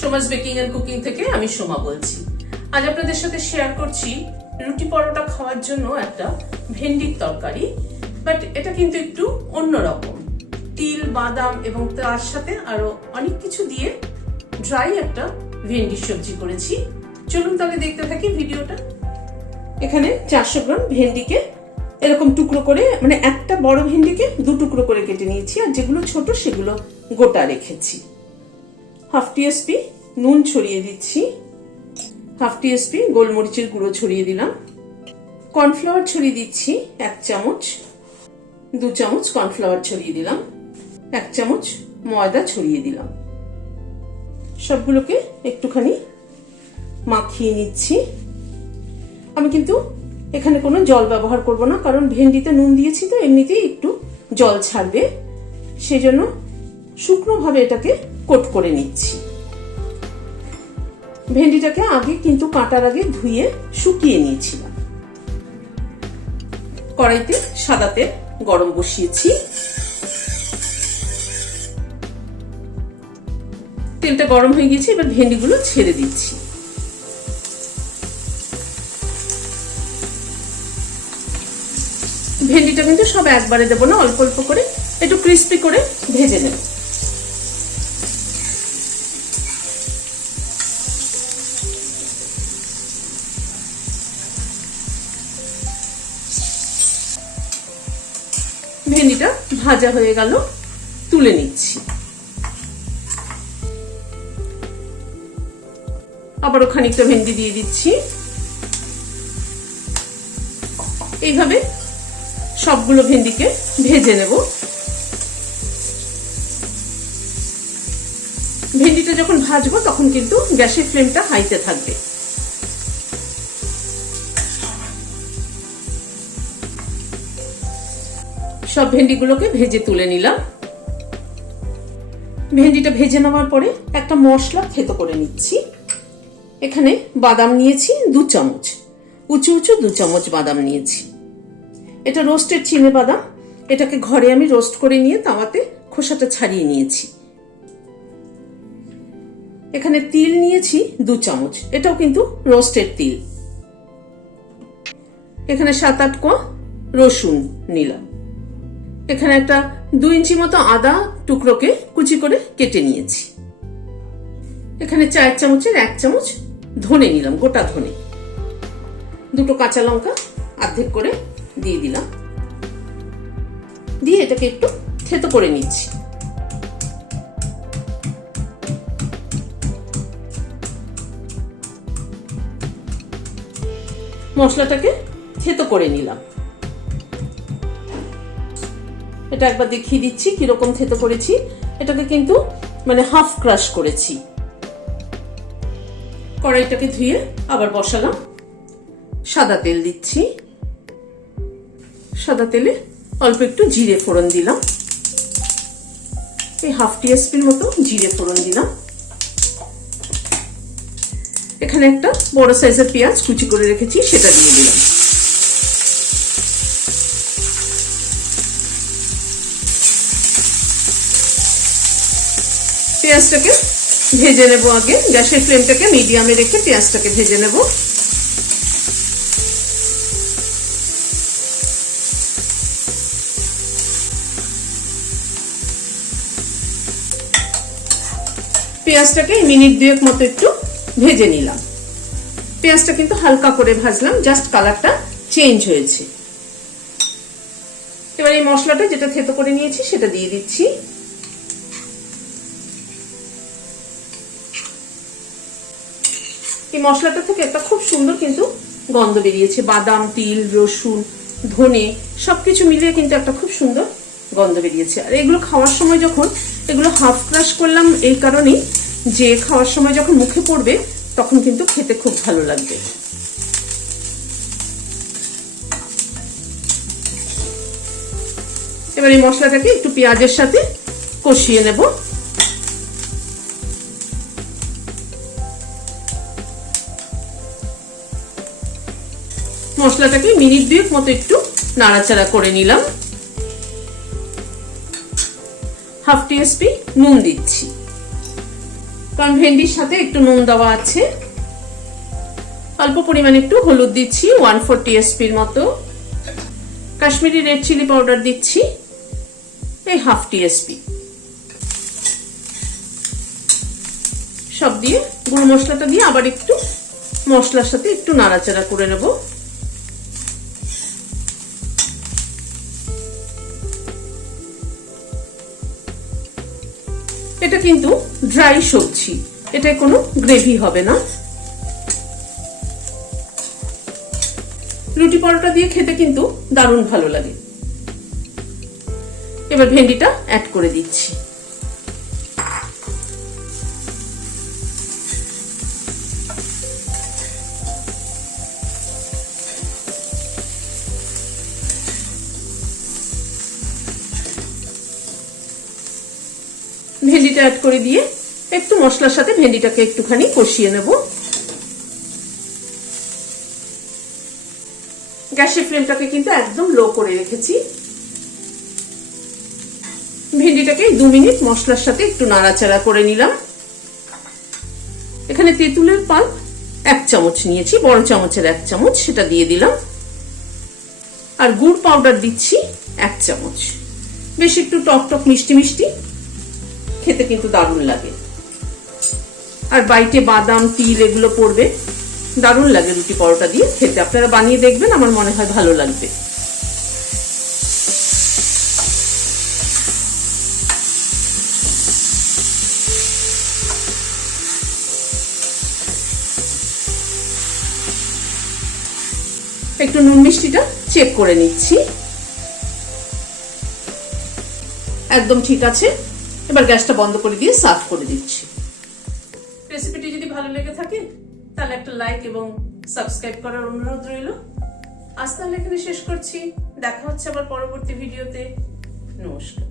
Soma's baking and cooking থেকে আমি সোমা বলছি। আজ আপনাদের সাথে শেয়ার করছি রুটি পরোটা খাওয়ার জন্য একটা ভেন্ডির তরকারি, বাট এটা কিন্তু একটু অন্যরকম। তিল, বাদাম এবং তার সাথে আরো অনেক কিছু দিয়ে ড্রাই একটা ভেন্ডির সবজি করেছি। চলুন তাহলে দেখতে থাকি ভিডিওটা। এখানে 400 গ্রাম ভেন্ডিকে এরকম টুকরো করে, মানে একটা বড় ভেন্ডিকে দু টুকরো করে কেটে নিয়েছি, আর যেগুলো ছোট সেগুলো গোটা রেখেছি। হাফ টিস্পুন নুন ছড়িয়ে দিচ্ছি, হাফ টিস্পুন গোলমরিচের গুঁড়ো ছড়িয়ে দিলাম, কর্নফ্লাওয়ার ছড়িয়ে দিচ্ছি 1 চামচ, 2 চামচ কর্নফ্লাওয়ার ছড়িয়ে দিলাম, 1 চামচ ময়দা ছড়িয়ে দিলাম। সবগুলোকে একটুখানি মাখিয়ে নিচ্ছি। আমি কিন্তু এখানে কোনো জল ব্যবহার করব না, কারণ ভেন্ডিতে নুন দিয়েছি তো এমনিতেই একটু জল ছাড়বে, সেই জন্য শুকনো ভাবে এটাকে কোট করে নিচ্ছি। ভেন্ডিটাকে আগে কিন্তু কাটার আগে ধুয়ে শুকিয়ে নিয়েছিলাম। কড়াইতে সাদা তেল গরম বসিয়েছি, তেলটা গরম হয়ে গেছে, এবার ভেন্ডিগুলো ছেড়ে দিচ্ছি। ভেন্ডিটা কিন্তু সব একবারে দেবো না, অল্প অল্প করে একটু ক্রিস্পি করে ভেজে নেব। ভেন্ডিটা ভাজা হয়ে গেল, তুলে নিচ্ছি। আবারও খানিকটা ভেন্ডি দিয়ে দিচ্ছি। এইভাবে সবগুলো ভেন্ডিকে ভেজে নেব। ভেন্ডিটা যখন ভাজবো তখন কিন্তু গ্যাসের ফ্লেমটা হাইতে থাকবে। সব ভেন্ডিগুলোকে ভেজে তুলে নিলাম। ভেন্ডিটা ভেজে নেওয়ার পরে একটা মশলা থেতো করে নিচ্ছি। এখানে বাদাম নিয়েছি 2 চামচ, উঁচু উঁচু 2 চামচ বাদাম নিয়েছি। এটা রোস্টেড চিনে বাদাম, এটাকে ঘরে আমি রোস্ট করে নিয়ে তাওয়াতে খোসাটা ছাড়িয়ে নিয়েছি। এখানে তিল নিয়েছি 2 চামচ, এটাও কিন্তু রোস্টেড তিল। এখানে 7-8 কোয়া রসুন নিলাম। এখানে একটা 2 ইঞ্চি মতো আদা টুকরোকে কুচি করে কেটে নিয়েছি। এখানে 4 চামচের 1 চামচ ধনে নিলাম, গোটা ধনে। 2টো কাঁচা লঙ্কা অর্ধেক করে দিয়ে দিলাম, দিয়ে এটাকে একটু থেতো করে নিচ্ছি। মশলাটাকে থেতো করে নিলাম। এটা একবার দেখিয়ে দিচ্ছি কিরকম থেতো করেছি। এটাকে কিন্তু মানে হাফ ক্রাশ করেছি। কড়াইটাকে ধুয়ে আবার বসালাম। সাদা তেল দিচ্ছি। সাদা তেলে অল্প একটু জিরে ফোড়ন দিলাম, এই হাফ টিস্পুন মতো জিরে ফোড়ন দিলাম। এখানে একটা বড় সাইজের পেঁয়াজ কুচি করে রেখেছি, সেটা দিয়ে দিলাম। পেঁয়াজটাকে ভেজে নেব। আগে গ্যাসের ফ্লেমটাকে মিডিয়ামে রেখে পেঁয়াজটাকে ভেজে নেব। পেঁয়াজটাকে মিনিট 2 মতো একটু ভেজে নিলাম। পেঁয়াজটা কিন্তু হালকা করে ভাজলাম, জাস্ট কালারটা চেঞ্জ হয়েছে। এবার এই মশলাটা যেটা থেতো করে নিয়েছি সেটা দিয়ে দিচ্ছি। এই মশলাটা থেকে একটা খুব সুন্দর কিন্তু গন্ধ বেরিয়েছে। বাদাম, তিল, রসুন, ধনে সবকিছু মিলিয়ে কিন্তু একটা খুব সুন্দর গন্ধ বেরিয়েছে। আর এগুলো খাওয়ার সময় যখন এগুলো হাফ ক্রাশ করলাম এই কারণেই যে খাওয়ার সময় যখন মুখে পড়বে তখন কিন্তু খেতে খুব ভালো লাগবে। এবার এই মশলাটাকে একটু পেঁয়াজের সাথে কষিয়ে নেব। মশলাটাকে মিনিট 2 মতো একটু নাড়াচাড়া করে নিলাম। হাফ টিস্পুন নুন দিচ্ছি। কারণ ভেন্ডির সাথে একটু নুন দেওয়া আছে। অল্প পরিমাণে একটু হলুদ দিচ্ছি 1/4 টিস্পুন মতো। কাশ্মীরি রেড চিলি পাউডার দিচ্ছি এই 1/2 টিস্পুন। সব দিয়ে গুঁড়ো মশলাটা দিয়ে আবার একটু মশলার সাথে একটু নাড়াচাড়া করে নেব। এটা কিন্তু ড্রাই সবজি, এটায় কোনো গ্রেভি হবে না। রুটি পরোটা দিয়ে খেতে কিন্তু দারুণ ভালো লাগে। এবার ভেন্ডিটা অ্যাড করে দিচ্ছি। ভেন্ডিটা অ্যাড করে দিয়ে একটু মশলার সাথে ভেন্ডিটাকে একটুখানি কষিয়ে নেব। গ্যাসের ফ্লেমটাকে কিন্তু একদম লো করে রেখেছি। ভেন্ডিটাকে 2 মিনিট মশলার সাথে একটু নাড়াচাড়া করে নিলাম। এখানে তেঁতুলের পাল্প 1 চামচ নিয়েছি, বড় চামচের 1 চামচ, সেটা দিয়ে দিলাম। আর গুড় পাউডার দিচ্ছি 1 চামচ। বেশ একটু টক টক মিষ্টি মিষ্টি খেতে কিন্তু দারুণ লাগে। আর বাইটে বাদাম তিল এগুলো পড়বে, দারুণ লাগে রুটি পরোটা দিয়ে খেতে। আপনারা বানিয়ে দেখবেন, আমার মনে হয় ভালো লাগবে। একটু নুন মিষ্টিটা চেক করে নিচ্ছি, একদম ঠিক আছে। এবার গ্যাসটা বন্ধ করে দিয়ে সার্ভ করে দিচ্ছি। রেসিপিটি যদি ভালো লেগে থাকে তাহলে একটা লাইক এবং সাবস্ক্রাইব করার অনুরোধ রইল। আজ তাহলে এখানে শেষ করছি। দেখা হচ্ছে আবার পরবর্তী ভিডিওতে। নমস্কার।